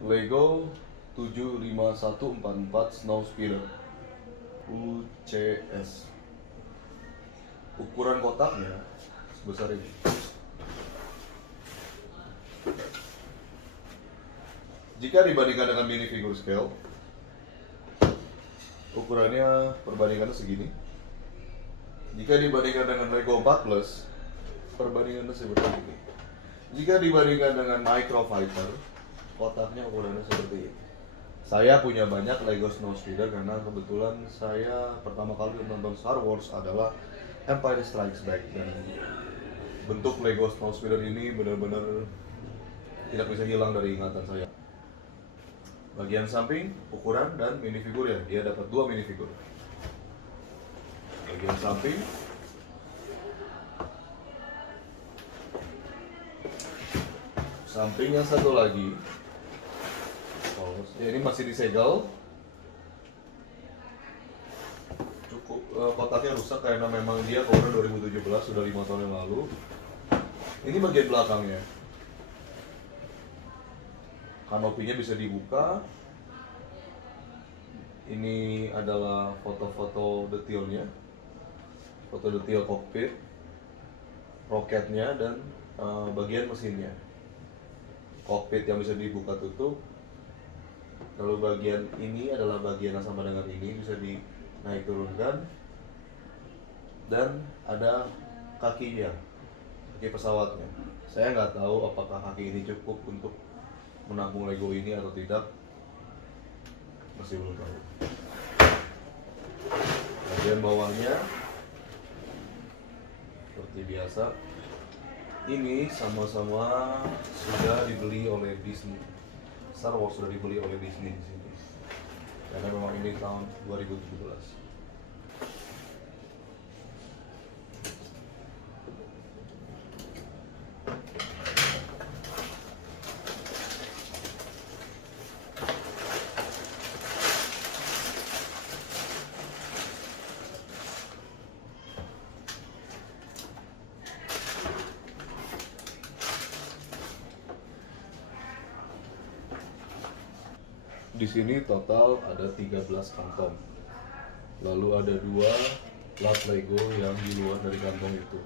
Lego 75144 Snowspeeder UCS. Ukuran kotaknya sebesar ini. Jika dibandingkan dengan minifigure scale, ukurannya perbandingannya segini. Jika dibandingkan dengan Lego 4 Plus, perbandingannya seperti ini. Jika dibandingkan dengan Microfighter, kotaknya ukurannya seperti ini. Saya punya banyak Lego Snowspeeder karena kebetulan saya pertama kali menonton Star Wars adalah Empire Strikes Back, dan bentuk Lego Snowspeeder ini benar-benar tidak bisa hilang dari ingatan saya. Bagian samping, ukuran dan minifigur ya, dia dapat 2 minifigur. Bagian samping, samping yang satu lagi, ya ini masih disegel. Cukup kotaknya rusak karena memang dia keluar 2017, sudah 5 tahun yang lalu. Ini bagian belakangnya, kanopinya bisa dibuka. Ini adalah foto-foto detailnya, foto detail kokpit, roketnya, dan bagian mesinnya. Kokpit yang bisa dibuka tutup. Lalu bagian ini adalah bagian yang sama dengan ini, bisa dinaik turunkan. Dan ada kakinya, kaki pesawatnya. Saya nggak tahu apakah kaki ini cukup untuk menampung Lego ini atau tidak, masih belum tahu. Bagian bawahnya seperti biasa. Ini sama-sama sudah dibeli oleh Disney. Star Wars sudah dibeli oleh Disney di sini. Karena memang ini tahun 2017. Di sini total ada 13 kantong. Lalu ada 2 lot Lego yang di luar dari kantong itu.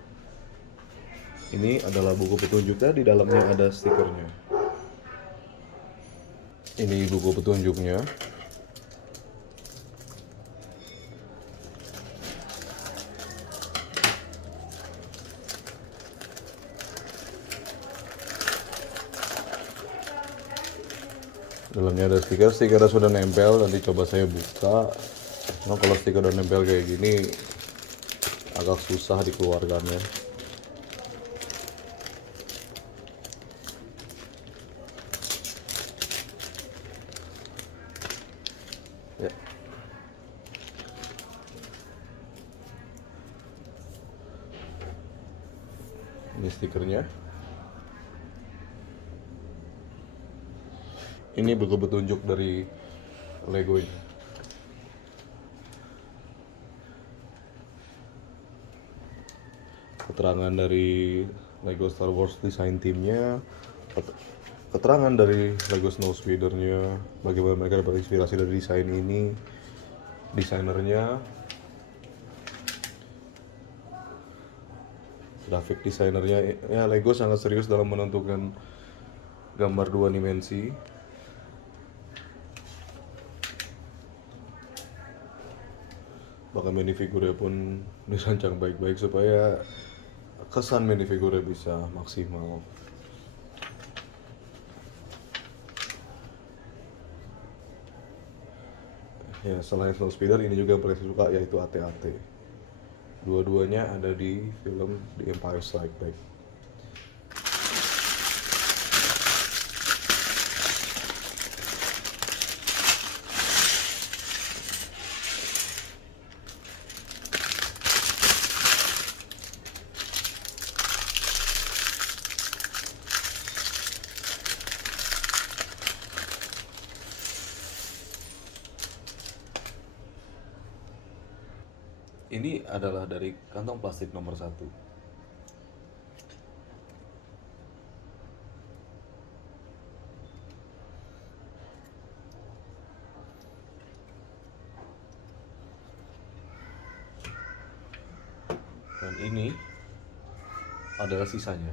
Ini adalah buku petunjuknya, di dalamnya ada stikernya. Ini buku petunjuknya. Dalamnya ada stiker, stikernya sudah nempel. Nanti coba saya buka. Nah, kalau stiker udah nempel kayak gini agak susah dikeluarkannya. Ya. Ini stikernya. Ini buku petunjuk dari Lego ini. Keterangan dari Lego Star Wars design teamnya, keterangan dari Lego Snowspeedernya, bagaimana mereka dapat inspirasi dari desain ini, desainernya, grafik desainernya. Ya, Lego sangat serius dalam menentukan gambar 2 dimensi. Bahkan minifigurnya pun dirancang baik-baik supaya kesan minifigurnya bisa maksimal. Ya, selain Snowspeeder, ini juga yang paling saya suka, yaitu AT-AT. Dua-duanya ada di film The Empire Strikes Back. Ini adalah dari kantong plastik nomor 1. Dan ini adalah sisanya.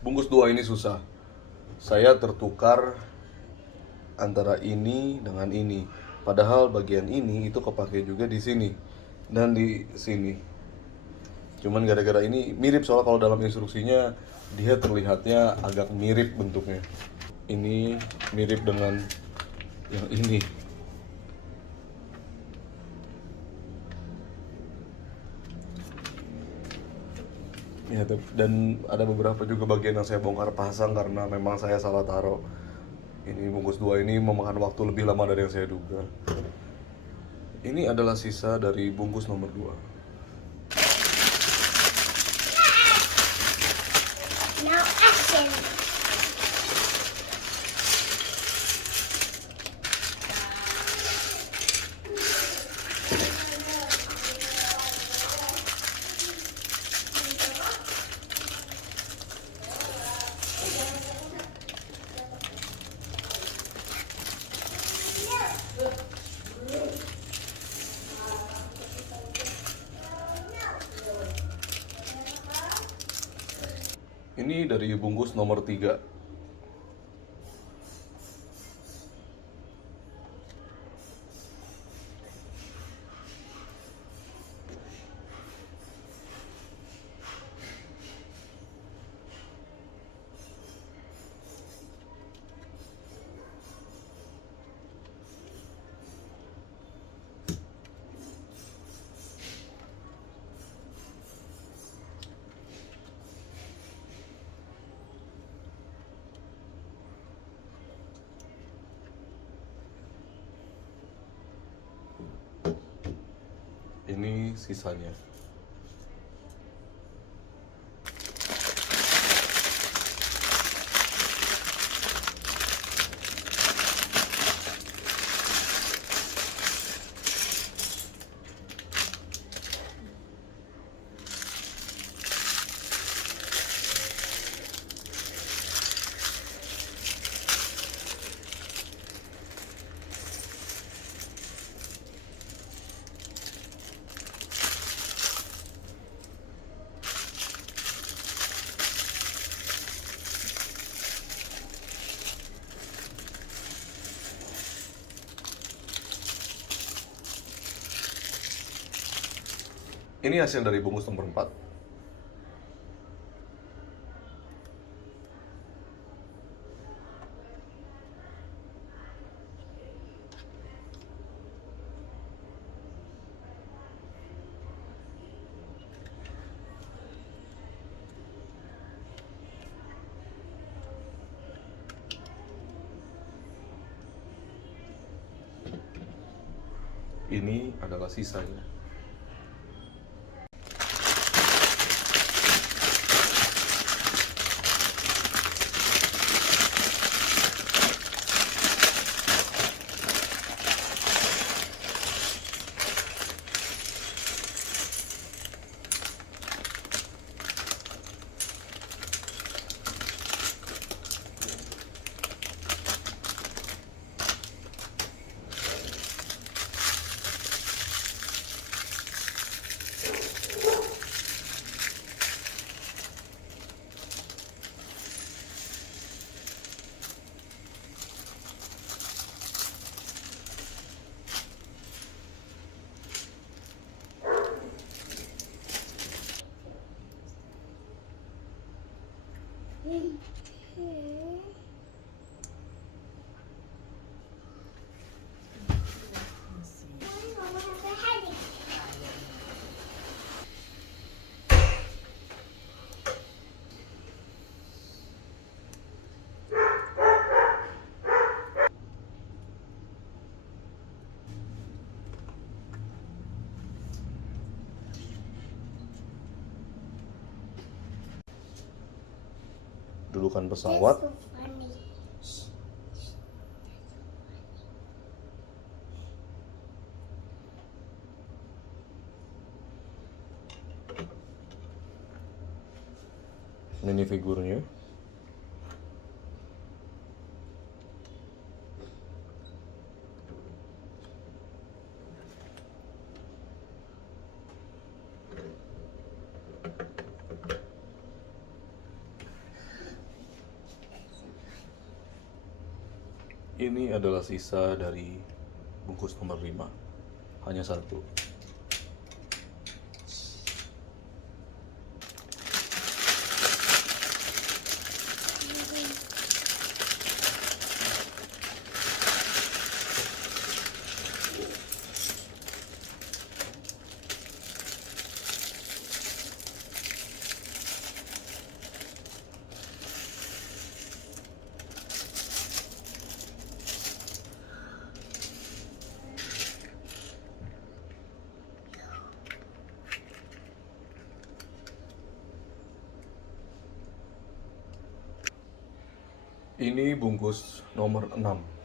Bungkus 2 ini susah. Saya tertukar antara ini dengan ini. Padahal bagian ini itu kepake juga di sini dan di sini. Cuman gara-gara ini mirip, soalnya kalau dalam instruksinya dia terlihatnya agak mirip bentuknya. Ini mirip dengan yang ini. Ya, dan ada beberapa juga bagian yang saya bongkar pasang karena memang saya salah taruh. Ini bungkus 2 ini memakan waktu lebih lama dari yang saya duga. Ini adalah sisa dari bungkus nomor 2. Now action. Ini dari bungkus nomor 3. Ini sisanya. Ini hasil dari bungkus nomor 4. Ini adalah sisanya. kedudukan That's pesawat. so funny. Ini figurnya. Ini adalah sisa dari bungkus nomor 5. Hanya satu. Ini bungkus nomor 6.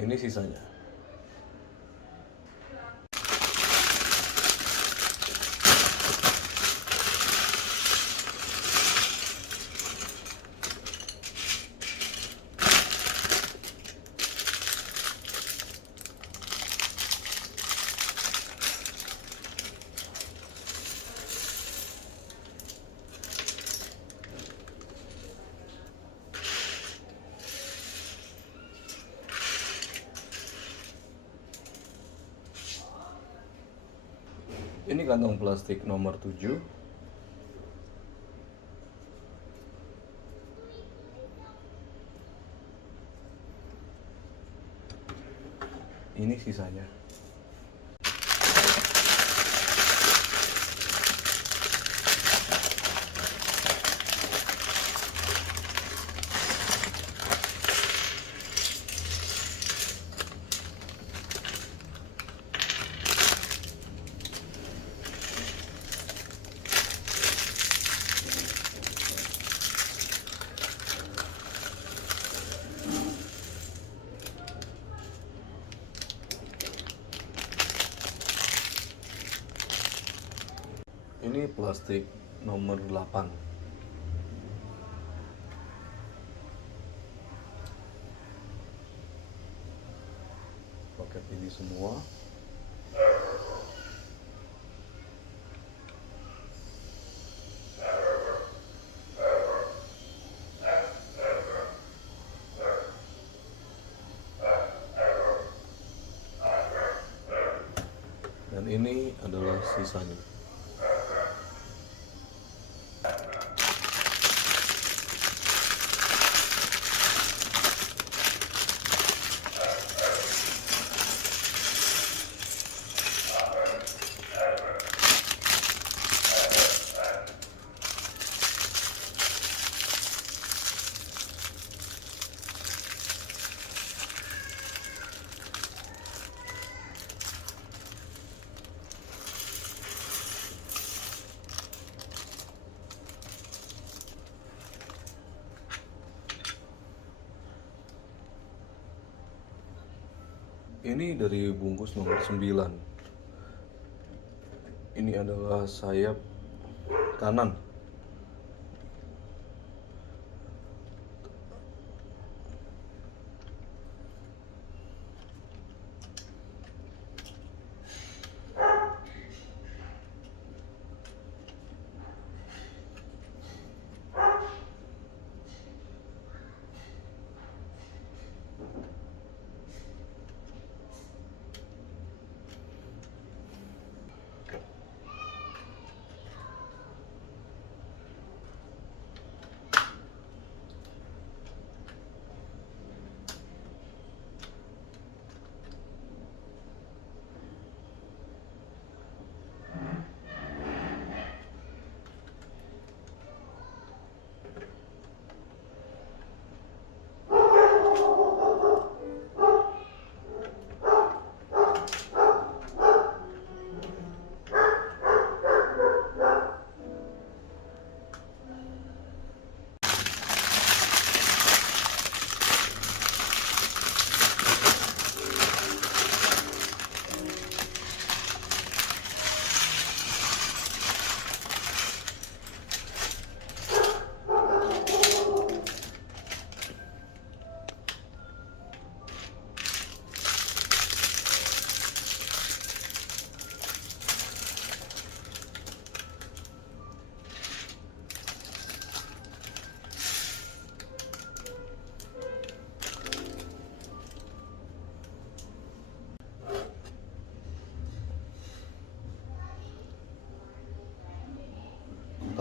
Ini sisanya. Ini kantong plastik nomor 7. Ini sisanya. Ini plastik nomor 8. Paket ini semua. Dan ini adalah sisanya. Ini dari bungkus nomor 9. Ini adalah sayap kanan.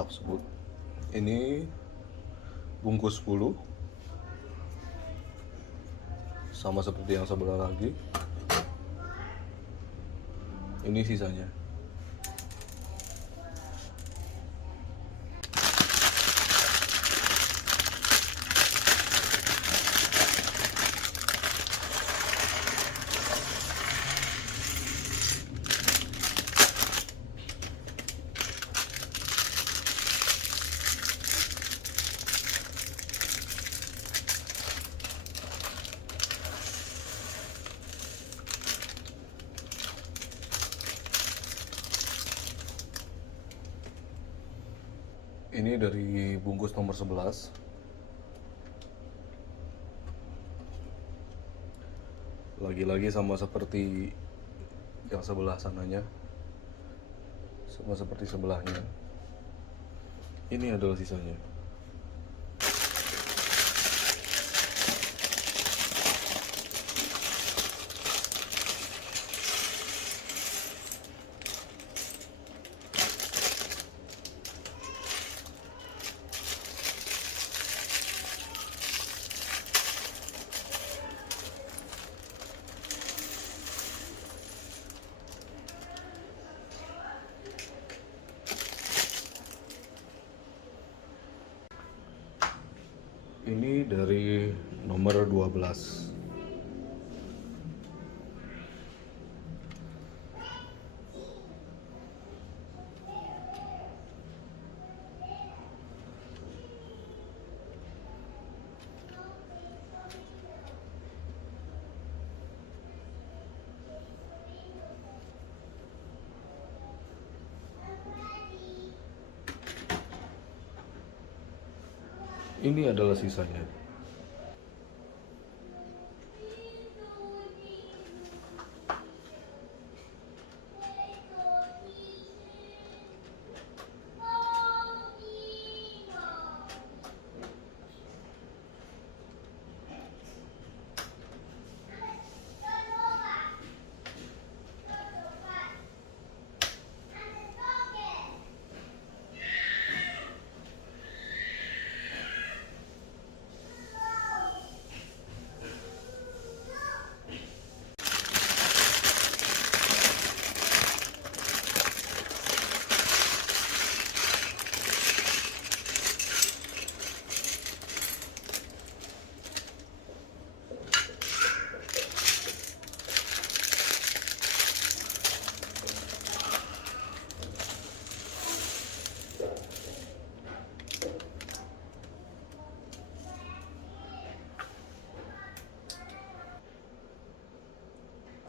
tersebut. Ini bungkus 10, sama seperti yang sebelah lagi. Ini sisanya. Ini dari bungkus nomor 11. Lagi-lagi sama seperti yang sebelah sananya, sama seperti sebelahnya. Ini adalah sisanya. Ini dari nomor 12. Ini adalah sisanya.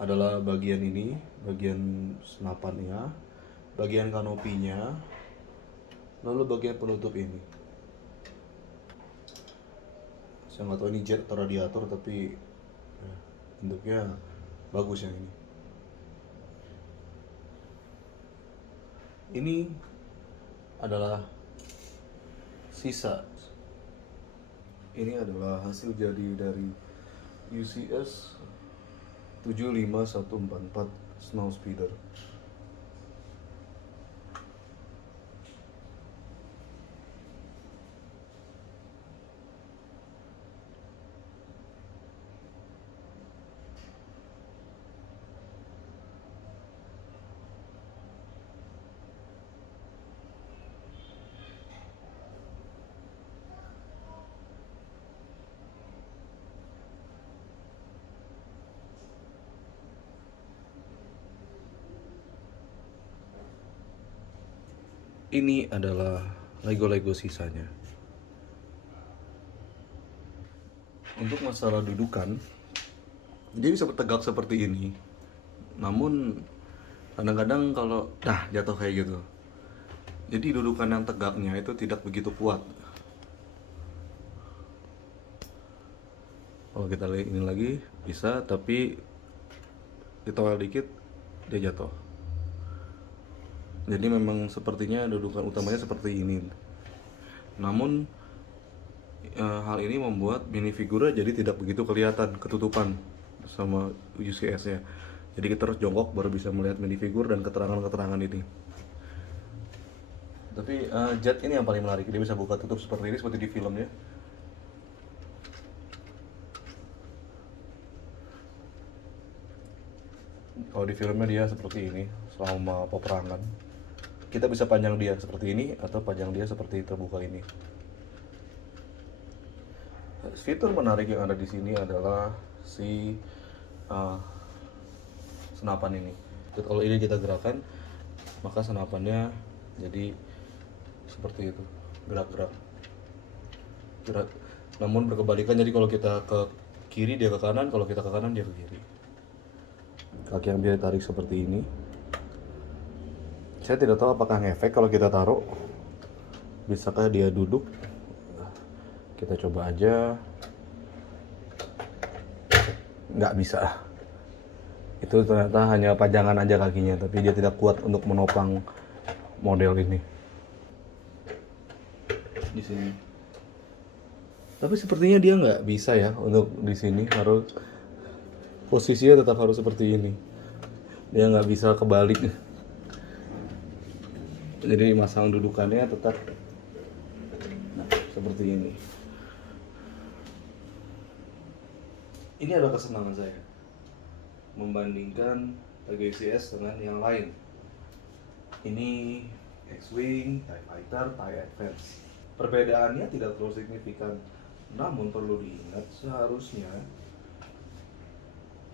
Adalah bagian ini, bagian senapannya, bagian kanopinya, lalu bagian penutup ini. Saya nggak tahu ini jet atau radiator, tapi ya, bentuknya bagus yang ini. Ini adalah sisa. Ini adalah hasil jadi dari UCS 75144 Snowspeeder. Ini adalah Lego-Lego sisanya. Untuk masalah dudukan, dia bisa tegak seperti ini. Namun kadang-kadang kalau jatuh kayak gitu. Jadi dudukan yang tegaknya itu tidak begitu kuat. Kalau kita lihat ini lagi bisa, tapi ditowel dikit dia jatuh. Jadi memang sepertinya dudukan utamanya seperti ini. Namun hal ini membuat minifigurnya jadi tidak begitu kelihatan ketutupan sama UCS-nya. Jadi kita harus jongkok baru bisa melihat minifigur dan keterangan-keterangan ini. Tapi jet ini yang paling menarik, dia bisa buka tutup seperti ini, seperti di filmnya. Kalau di filmnya dia seperti ini selama peperangan. Kita bisa panjang dia seperti ini atau panjang dia seperti terbuka ini. Fitur menarik yang ada di sini adalah si senapan ini. Kalau ini kita gerakan, maka senapannya jadi seperti itu, gerak-gerak. Namun berkebalikan, jadi kalau kita ke kiri dia ke kanan, kalau kita ke kanan dia ke kiri. Kaki yang dia tarik seperti ini. Saya tidak tahu apakah ngefek kalau kita taruh. Bisakah dia duduk? Kita coba aja. Nggak bisa. Itu ternyata hanya pajangan aja kakinya, tapi dia tidak kuat untuk menopang model ini. Di sini. Tapi sepertinya dia nggak bisa ya untuk di sini, harus posisinya tetap harus seperti ini. Dia nggak bisa kebalik. Jadi masang dudukannya tetap seperti ini. Ini adalah kesenangan saya membandingkan PGCS dengan yang lain. Ini X-Wing, TIE Fighter, TIE Advance. Perbedaannya tidak terlalu signifikan, namun perlu diingat seharusnya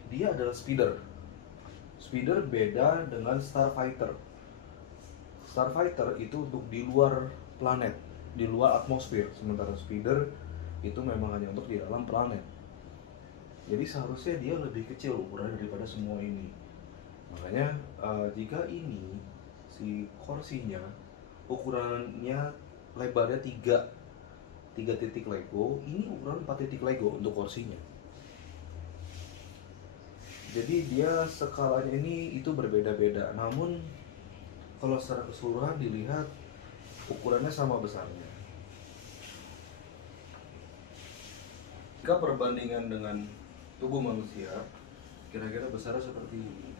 dia adalah speeder. Speeder beda dengan Starfighter. Starfighter itu untuk di luar planet, di luar atmosfer, sementara speeder itu memang hanya untuk di dalam planet. Jadi seharusnya dia lebih kecil ukurannya daripada semua ini. Makanya jika ini si kursinya ukurannya lebarnya 3 titik Lego, ini ukuran 4 titik Lego untuk kursinya. Jadi dia skalanya ini itu berbeda-beda. Namun kalau secara keseluruhan dilihat ukurannya sama besarnya. Jika perbandingan dengan tubuh manusia, kira-kira besarnya seperti ini.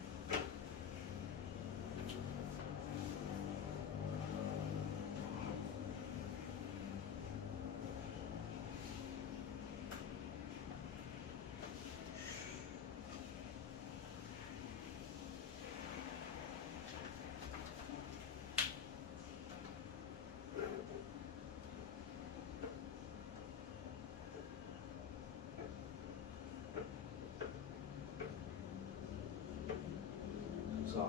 So,